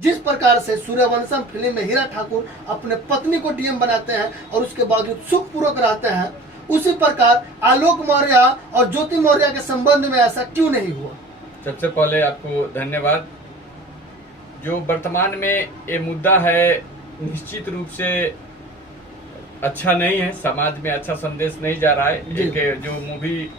जिस प्रकार से सूर्यवंशम फिल्म में हीरा ठाकुर अपने पत्नी को डीएम बनाते हैं और उसके बावजूद सुखपूर्वक रहते हैं, उसी प्रकार आलोक मौर्य और ज्योति मौर्य के संबंध में ऐसा क्यों नहीं हुआ? सबसे पहले आपको धन्यवाद। जो वर्तमान में ये मुद्दा है निश्चित रूप से अच्छा नहीं है, समाज में अच्छा संदेश नहीं जा रहा है। एक जो मूवी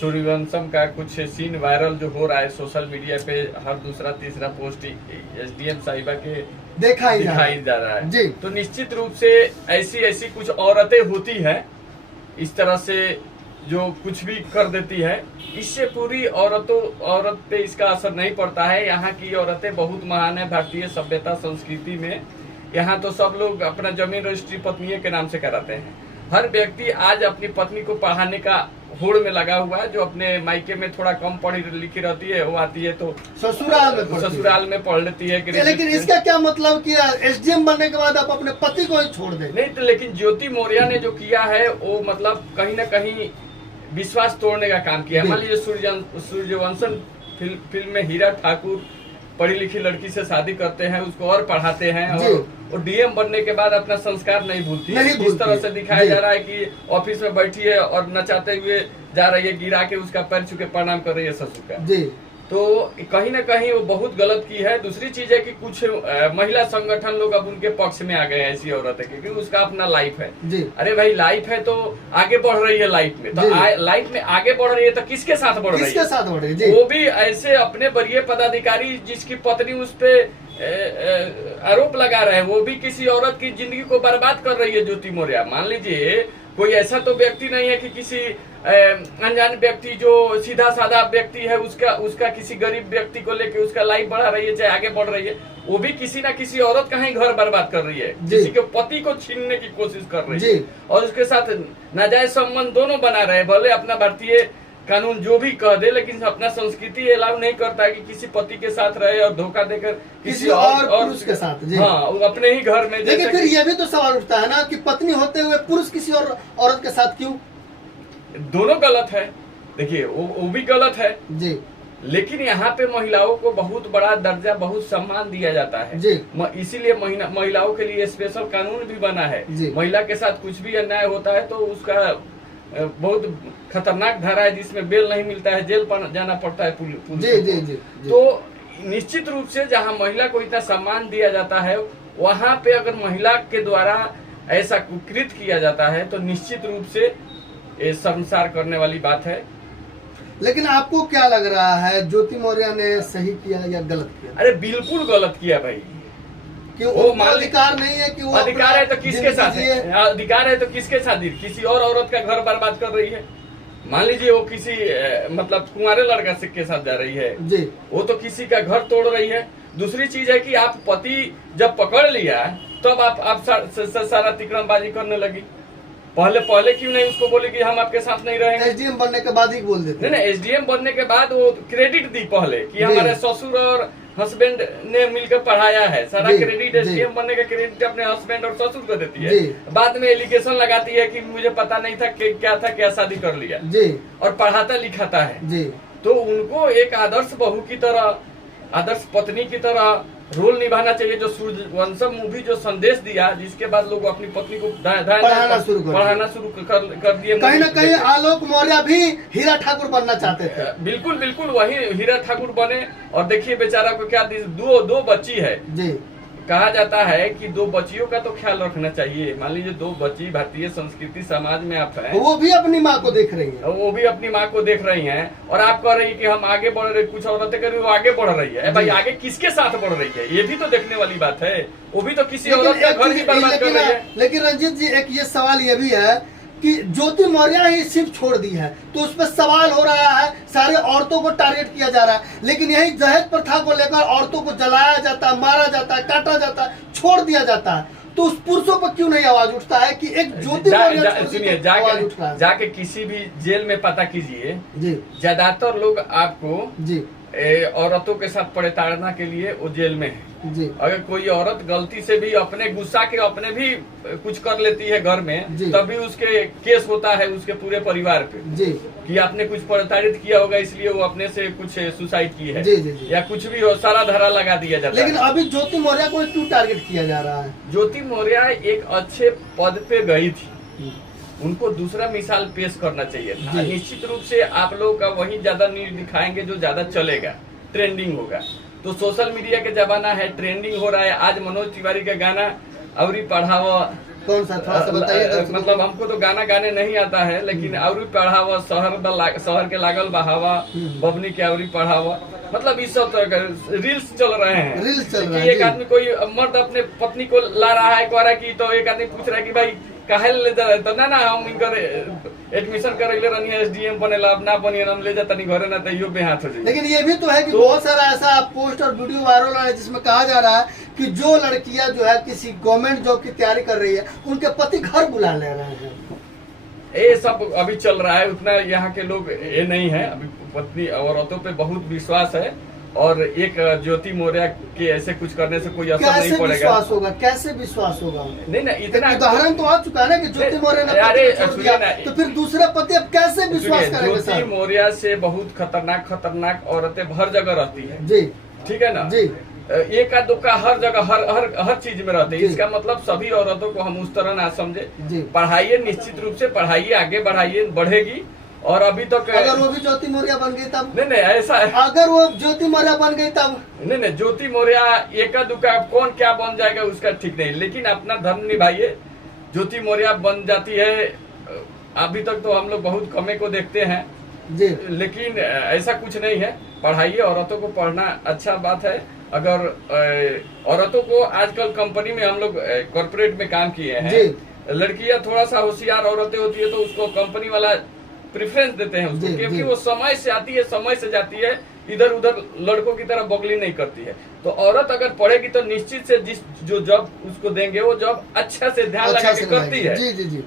सूर्यवंशम का कुछ सीन वायरल जो हो रहा है सोशल मीडिया पे, हर दूसरा तीसरा पोस्ट एसडीएम साहिबा के दिखाई जा रहा है जी। तो निश्चित रूप से ऐसी कुछ औरतें होती हैं इस तरह से जो कुछ भी कर देती है, इससे पूरी औरत पे इसका असर नहीं पड़ता है। यहाँ की औरतें बहुत महान है भारतीय सभ्यता संस्कृति में। यहाँ तो सब लोग अपना जमीन रजिस्ट्री पत्नी के नाम से कराते हैं। हर व्यक्ति आज अपनी पत्नी को पढ़ाने का होड़ में लगा हुआ है। जो अपने मायके में थोड़ा कम पढ़ी लिखी रहती है वो आती है तो ससुराल में पढ़ लेती है। लेकिन इसका क्या मतलब कि एसडीएम बनने के बाद आप अपने पति को ही छोड़ दें? नहीं तो लेकिन ज्योति मौर्य ने जो किया है वो मतलब कहीं ना कहीं विश्वास तोड़ने का काम किया। मान लीजिए सूर्यवंशम फिल्म में हीरा ठाकुर पढ़ी लिखी लड़की से शादी करते हैं, उसको और पढ़ाते हैं और डीएम बनने के बाद अपना संस्कार नहीं भूलती है। इस तरह से दिखाया जा रहा है कि ऑफिस में बैठी है और नचाते हुए जा रही है, गिरा के उसका पैर छू के प्रणाम कर रही है ससुर का। तो कहीं ना कहीं वो बहुत गलत की है। दूसरी चीज है कि कुछ महिला संगठन लोग अब उनके पक्ष में आ गए हैं ऐसी औरतें के, क्योंकि उसका अपना लाइफ है। अरे भाई लाइफ है तो आगे बढ़ रही है लाइफ में, तो लाइफ में आगे बढ़ रही है तो किसके साथ बढ़ रही है? वो भी ऐसे अपने वरीय पदाधिकारी जिसकी पत्नी उस पे आरोप लगा रहे हैं, वो भी किसी औरत की जिंदगी को बर्बाद कर रही है ज्योति मौर्य। मान लीजिए कोई ऐसा तो व्यक्ति नहीं है कि किसी अनजान व्यक्ति जो सीधा साधा व्यक्ति है उसका किसी गरीब व्यक्ति को लेके उसका लाइफ बढ़ा रही है, चाहे आगे बढ़ रही है। वो भी किसी ना किसी औरत का ही घर बर्बाद कर रही है, किसी के पति को छीनने की कोशिश कर रही है और उसके साथ नाजायज संबंध दोनों बना रहे। भले अपना भारतीय कानून जो भी कह दे, लेकिन अपना संस्कृति अलाउ नहीं करता है कि किसी पति के साथ रहे और धोखा देकर किसी और पुरुष के साथ। हाँ, अपने ही घर में। लेकिन फिर यह भी तो सवाल उठता है ना कि पत्नी होते हुए पुरुष किसी और औरत के साथ क्यों? दोनों गलत है। देखिए वो भी गलत है जी, लेकिन यहाँ पे महिलाओं को बहुत बड़ा दर्जा, बहुत सम्मान दिया जाता है जी। इसीलिए महिलाओं के लिए स्पेशल कानून भी बना है। महिला के साथ कुछ भी अन्याय होता है तो उसका बहुत खतरनाक धारा है जिसमें बेल नहीं मिलता है, जेल पर जाना पड़ता है पुलिस को। तो निश्चित रूप से जहाँ महिला को इतना सम्मान दिया जाता है, वहाँ पे अगर महिला के द्वारा ऐसा कुकृत किया जाता है तो निश्चित रूप से ये शर्मसार करने वाली बात है। लेकिन आपको क्या लग रहा है, ज्योति मौर्य ने सही किया या गलत किया? अरे बिल्कुल गलत किया भाई। वो अधिकार नहीं है कि वो अधिकार है तो किसके साथ है? अधिकार है तो किसके साथ? किसी और औरत का घर बर्बाद कर रही है। मान लीजिए वो किसी मतलब कुंवारे लड़का के साथ जा रही है जी, वो तो किसी का घर तोड़ रही है। दूसरी चीज है कि आप पति जब पकड़ लिया तब आप सारा तिकड़मबाजी करने लगी। पहले क्यों नहीं उसको बोले कि हम आपके साथ नहीं रहेंगे? एसडीएम बनने के बाद ही बोल देते। नहीं, एसडीएम बनने के बाद वो क्रेडिट दी पहले कि हमारे ससुर और हस्बैंड ने मिलकर पढ़ाया है। सारा क्रेडिट एसडीएम बनने का क्रेडिट अपने हस्बैंड और ससुर को देती है। बाद में एलिगेशन लगाती है कि मुझे पता नहीं था क्या शादी कर लिया और पढ़ाता लिखाता है। तो उनको एक आदर्श बहू की तरह, आदर्श पत्नी की तरह रोल निभाना चाहिए। जो सूर्यवंशम मूवी जो संदेश दिया, जिसके बाद लोग अपनी पत्नी को पढ़ाना शुरू कर दिए। कहीं न कहीं आलोक मौर्य भी हीरा ठाकुर बनना चाहते थे। बिल्कुल वही हीरा ठाकुर बने। और देखिए बेचारा को क्या दो बच्ची है जी। कहा जाता है कि 2 बच्चियों का तो ख्याल रखना चाहिए। मान लीजिए 2 बच्ची भारतीय संस्कृति समाज में आप है, वो भी अपनी माँ को देख रही है। वो भी अपनी माँ को देख रही हैं और आप कह रही है कि हम आगे बढ़ रहे। कुछ औरतें कर रही वो आगे बढ़ रही है। भाई आगे किसके साथ बढ़ रही है ये भी तो देखने वाली बात है। वो भी तो किसी औरत का घर भी बर्बाद कर रही है। लेकिन रंजीत जी, एक ये सवाल ये भी है कि ज्योति मौर्य ही सिर्फ छोड़ दी है तो उस पर सवाल हो रहा है, सारे औरतों को टारगेट किया जा रहा है। लेकिन यही दहेज प्रथा को लेकर औरतों को जलाया जाता है, मारा जाता है, काटा जाता है, छोड़ दिया जाता है, तो उस पुरुषों पर क्यों नहीं आवाज उठता है कि एक ज्योति मौर्य? सुनिए, जाके किसी भी जेल में पता कीजिए, ज्यादातर लोग आपको जी औरतों के साथ पड़ताड़ना के लिए वो जेल में है जी। अगर कोई औरत गलती से भी अपने गुस्सा के अपने भी कुछ कर लेती है घर में, तभी उसके केस होता है उसके पूरे परिवार पे जी। कि आपने कुछ प्रताड़ित किया होगा इसलिए वो अपने से कुछ सुसाइड की है, जी जी जी। या कुछ भी हो, सारा धारा लगा दिया जाता लेकिन है। अभी ज्योति मौर्य को क्यों टारगेट किया जा रहा है? ज्योति मौर्य एक अच्छे पद पे गई थी, उनको दूसरा मिसाल पेश करना चाहिए था। जी। निश्चित रूप से आप लोग का वही ज्यादा न्यूज दिखाएंगे जो ज्यादा चलेगा, ट्रेंडिंग होगा। तो सोशल मीडिया के जमाना है, ट्रेंडिंग हो रहा है। आज मनोज तिवारी का गाना अवरी पढ़ावा, कौन सा थोड़ा सा बताइए। मतलब हमको तो गाना गाने नहीं आता है, लेकिन अवरी पढ़ावा, शहर के लागल बहावा, बबनी के अवरी पढ़ावा, मतलब इस सब तरह का रील्स चल रहे हैं। रील्स चल रहे कि हैं, एक जी। आदमी कोई मर्द अपने पत्नी को ला रहा है, कह रहा है कि, तो एक आदमी पूछ रहा है कि भाई काहे ले जा रहा है, तो ना हम इनकर एडमिशन करेले रहनी है, एसडीएम बनेला, अब ना बनिए, हम ले जाता नहीं घरे ना, तो यो बेहाथ हो जाए। लेकिन ये भी तो है कि बहुत सारा ऐसा पोस्ट और वीडियो वायरल हो रहा है जिसमें कहा जा रहा है कि जो लड़कियां जो है किसी गवर्नमेंट जॉब की तैयारी कर रही है, उनके पति घर बुला ले रहे हैं। ये सब अभी चल रहा है, उतना यहाँ के लोग ये नहीं है। अभी पत्नी औरतों पे बहुत विश्वास है, और एक ज्योति मौर्य के ऐसे कुछ करने से कोई असर नहीं कैसे पड़ेगा। विश्वास होगा? कैसे विश्वास होगा? नहीं ना, इतना उदाहरण तो आ चुका है ना कि ज्योति मौर्य ने अरे, पति को छोड़ सुनिए दिया, ना, तो फिर दूसरा पति अब कैसे विश्वास करेंगे ज्योति सर? मौर्य से बहुत खतरनाक औरतें हर जगह रहती है, जी ठीक है ना जी। एक आध दुक्का हर जगह हर चीज में रहते हैं। जी। इसका मतलब सभी औरतों को हम उस तरह ना समझे। जी। पढ़ाइए, निश्चित रूप से पढ़ाइए, आगे बढ़ाइए, बढ़ेगी। और अभी तक अगर वो भी ज्योति मौर्य बन गई तब? नहीं ऐसा है, अगर वो ज्योति मौर्य बन गई तब? नहीं ज्योति मौर्य एका दुका कौन क्या बन जाएगा उसका ठीक नहीं, लेकिन अपना धर्म निभाइए। ज्योति मौर्य बन जाती है, अभी तक तो हम लोग बहुत कमे को देखते हैं जी। लेकिन ऐसा कुछ नहीं है। पढ़ाइए, औरतों को पढ़ना अच्छा बात है। अगर औरतों को आजकल कंपनी में हम लोग कॉर्पोरेट में काम किए हैं, लड़कियां थोड़ा सा होशियार औरतें होती है तो उसको कंपनी वाला प्रेफरेंस देते हैं उसको, क्योंकि वो समय से आती है, समय से जाती है, इधर उधर लड़कों की तरह बगली नहीं करती है। तो औरत अगर पढ़ेगी तो निश्चित से जो जॉब उसको देंगे वो जॉब अच्छा से ध्यान लगा के करती है। जी जी जी।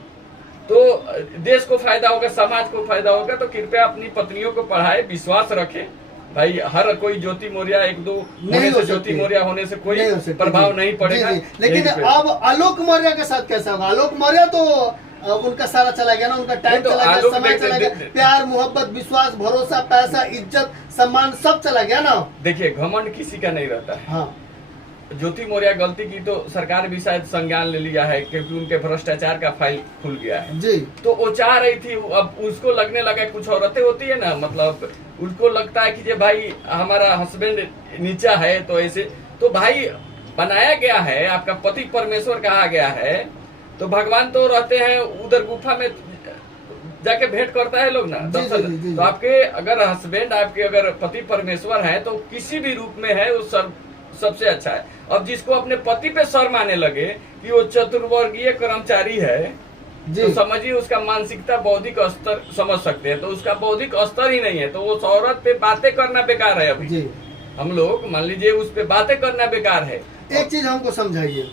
तो देश को फायदा होगा, समाज को फायदा होगा। तो कृपया अपनी पत्नियों को पढ़ाए, विश्वास रखे। भाई हर कोई ज्योति मौर्य एक दो होने से, ज्योति मौर्य होने से कोई प्रभाव नहीं पड़ेगा। लेकिन अब आलोक मौर्य के साथ कैसा होगा? आलोक मौर्य तो उनका सारा चला गया ना, उनका टाइम चला गया, समय चला गया, प्यार, मोहब्बत, विश्वास, भरोसा, पैसा, इज्जत, सम्मान सब चला गया ना। देखिए, घमंड किसी का नहीं रहता है। हाँ। ज्योति मौर्य गलती की तो सरकार भी शायद संज्ञान ले लिया है, क्योंकि उनके भ्रष्टाचार का फाइल खुल गया है जी। तो वो चाह रही थी, अब उसको लगने लगा, कुछ औरतें होती है ना, मतलब उनको लगता है कि जे भाई हमारा हस्बैंड नीचा है तो ऐसे, तो भाई बनाया गया है, आपका पति परमेश्वर कहा गया है, तो भगवान तो रहते हैं उधर गुफा में जाके भेंट करता है लोग ना, दर्शन। तो आपके अगर हस्बैंड, आपके अगर पति परमेश्वर है तो किसी भी रूप में है वो सबसे अच्छा है। अब जिसको अपने पति पे शर्म आने लगे कि वो चतुर्वर्गीय कर्मचारी है, तो समझिए उसका मानसिकता, बौद्धिक स्तर समझ सकते हैं, तो उसका बौद्धिक स्तर ही नहीं है, तो वो औरत पे बातें करना बेकार है। अभी जी। हम लोग मान लीजिए उस पे बातें करना बेकार है। एक चीज हमको समझाइए,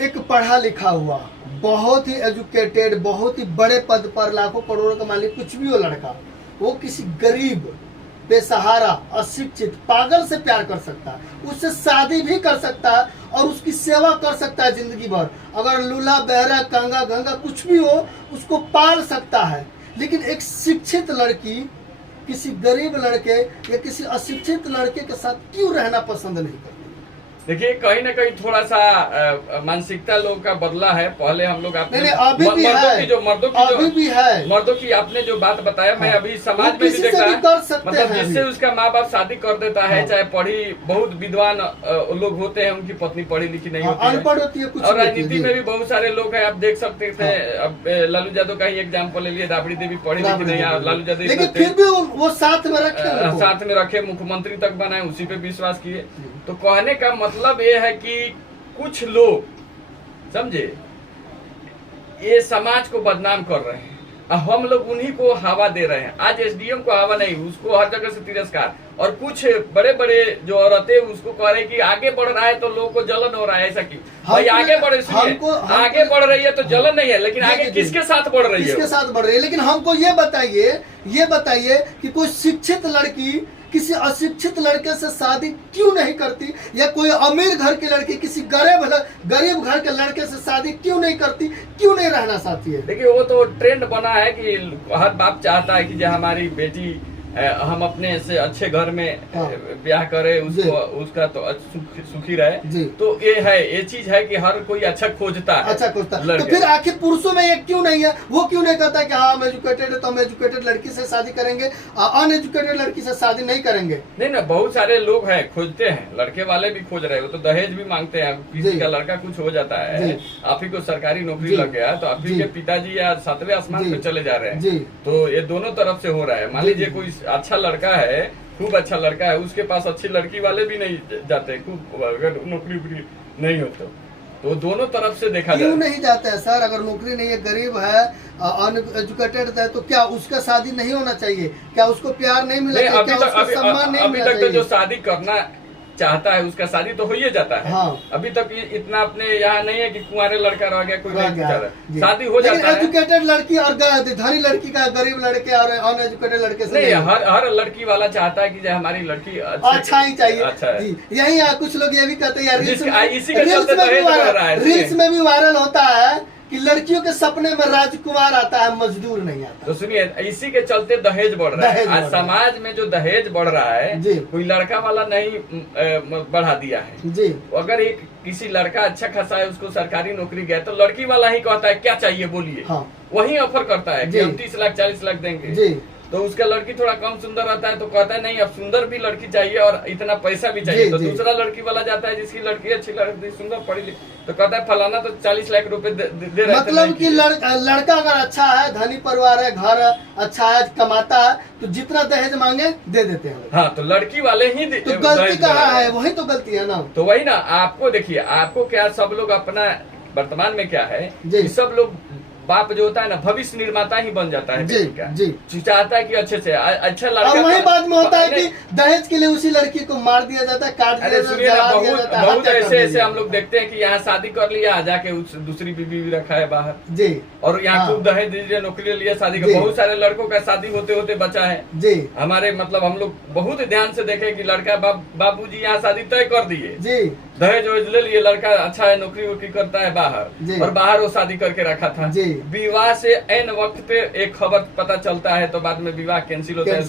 एक पढ़ा लिखा हुआ, बहुत ही एजुकेटेड, बहुत ही बड़े पद पर, लाखों करोड़ों का मालिक कुछ भी हो लड़का, वो किसी गरीब, बेसहारा, अशिक्षित, पागल से प्यार कर सकता है, उससे शादी भी कर सकता है और उसकी सेवा कर सकता है जिंदगी भर। अगर लूला, बहरा, कांगा, गंगा कुछ भी हो, उसको पाल सकता है। लेकिन एक शिक्षित लड़की किसी गरीब लड़के या किसी अशिक्षित लड़के के साथ क्यों रहना पसंद नहीं करती? देखिए, कहीं ना कहीं थोड़ा सा मानसिकता लोगों का बदला है। पहले हम लोग अभी भी है, मर्दों की आपने जो बात बताया, मैं अभी समाज में भी देखा है, मतलब जिससे उसका माँ बाप शादी कर देता है, चाहे पढ़ी, बहुत विद्वान लोग होते हैं, उनकी पत्नी पढ़ी लिखी नहीं होती है, अनपढ़ होती है, और राजनीति में भी बहुत सारे लोग हैं, आप देख सकते थे। अब लालू यादव का ही एग्जाम्पल ले लिए, राबड़ी देवी पढ़ी लिखी नहीं, लालू यादव लेकिन फिर भी वो साथ में रखे, मुख्यमंत्री तक बनाए, उसी पे विश्वास किए। तो कहने का मतलब ये है कि कुछ लोग, समझे, ये समाज को बदनाम कर रहे हैं, हम लोग उन्हीं को हवा दे रहे हैं। आज एसडीएम को हवा नहीं, उसको हर जगह से तिरस्कार, और कुछ बड़े बड़े जो औरतें उसको कह रहे कि आगे बढ़ रहा है तो लोगों को जलन हो रहा है। ऐसा क्यों भाई? आगे बढ़ आगे बढ़ रही है तो जलन नहीं है, लेकिन आगे किसके साथ बढ़ रही है? किसके साथ बढ़ रही है? लेकिन हमको ये बताइए कि कोई शिक्षित लड़की किसी अशिक्षित लड़के से शादी क्यों नहीं करती, या कोई अमीर घर की लड़की किसी गरीब घर के लड़के से शादी क्यों नहीं करती, क्यों नहीं रहना चाहती है? देखिए वो तो ट्रेंड बना है कि हर बाप चाहता है कि जो हमारी बेटी हम अपने से अच्छे घर में हाँ। ब्याह करें, उसको उसका तो सुखी रहे। जी। तो ये चीज है कि हर कोई अच्छा खोजता है, अच्छा खोजता है। तो फिर आखिर पुरुषों में ये क्यों नहीं है? वो क्यों नहीं कहता कि हाँ हम एजुकेटेड है तो हम एजुकेटेड लड़की से शादी करेंगे, अनएजुकेटेड लड़की से शादी नहीं करेंगे? नहीं ना, बहुत सारे लोग हैं खोजते हैं, लड़के वाले भी खोज रहे हैं, वो तो दहेज भी मांगते हैं। किसी का लड़का कुछ हो जाता है, आप ही को सरकारी नौकरी लग गया तो आप ही के पिताजी या 7वें आसमान पे चले जा रहे हैं। तो ये दोनों तरफ से हो रहा है। मान लीजिए कोई अच्छा लड़का है, खूब अच्छा लड़का है, उसके पास अच्छी लड़की वाले भी नहीं जाते, खूब अगर नौकरी नहीं हो तो दोनों तरफ से देखा जाए। क्यों नहीं जाता है सर? अगर नौकरी नहीं है, गरीब है, अनएजुकेटेड है, तो क्या उसका शादी नहीं होना चाहिए? क्या उसको प्यार नहीं मिलेगा? अभी तक तो जो शादी करना चाहता है उसका शादी तो हो ही जाता है। हाँ। अभी तक इतना अपने यहाँ नहीं है कि कुंवारे लड़का रह गया, कोई नहीं चाह रहा, शादी हो लेकिन जाता है। एजुकेटेड लड़की और धनी लड़की का गरीब लड़के और अनएजुकेटेड लड़के से नहीं, हर लड़की वाला चाहता है कि हमारी लड़की अच्छा ही चाहिए। अच्छा है। यही कुछ लोग ये भी कहते हैं, इसी के चलते दहेज बढ़ रहा है। रील्स में भी वायरल होता है कि लड़कियों के सपने में राजकुमार आता है, मजदूर नहीं आता। तो सुनिए, इसी के चलते दहेज बढ़ रहा है। आज समाज में जो दहेज बढ़ रहा है, कोई लड़का वाला नहीं बढ़ा दिया है जी। अगर एक किसी लड़का अच्छा खासा है, उसको सरकारी नौकरी गया, तो लड़की वाला ही कहता है क्या चाहिए बोलिए। हाँ। वही ऑफर करता है कि हम 30 लाख 40 लाख देंगे जी। तो उसका लड़की थोड़ा कम सुंदर रहता है तो कहता है नहीं, अब सुंदर भी लड़की चाहिए और इतना पैसा भी चाहिए। तो दूसरा लड़की वाला जाता है जिसकी लड़की अच्छी लड़की सुंदर पढ़ी लिखी, तो कहता है फलाना तो 40 लाख रुपए दे रहा है। मतलब कि लड़का अगर अच्छा है, धनी परिवार है, घर अच्छा है, कमाता है, तो जितना दहेज मांगे दे देते हैं। हाँ, तो लड़की वाले ही तो गलती कहाँ है? वही तो गलती है ना। तो वही ना, आपको देखिए, आपको क्या सब लोग अपना वर्तमान में क्या है कि सब लोग बाप जो होता है ना, भविष्य निर्माता ही बन जाता है। जी। चाहता है कि अच्छे से अच्छा लड़का। और वही बात में होता है कि दहेज के लिए उसी लड़की को मार दिया जाता है, काट दिया जाता है। बहुत ऐसे हम लोग देखते हैं कि यहाँ शादी कर लिया, जाके दूसरी बीवी भी रखा है बाहर जी, और यहाँ खूब दहेज दीजिए, नौकरी लिया, शादी कर। बहुत सारे लड़कों का शादी होते होते बचा है जी। हमारे मतलब हम लोग बहुत ध्यान से देखे कि लड़का बाबूजी यहाँ शादी तय कर दिए जी, दहेज वहेज ले लिए, लड़का अच्छा है, नौकरी वोकरी करता है बाहर, और बाहर वो शादी करके रखा था जी। विवाह से एन वक्त पे एक खबर पता चलता है तो बाद में विवाह कैंसिल होता है।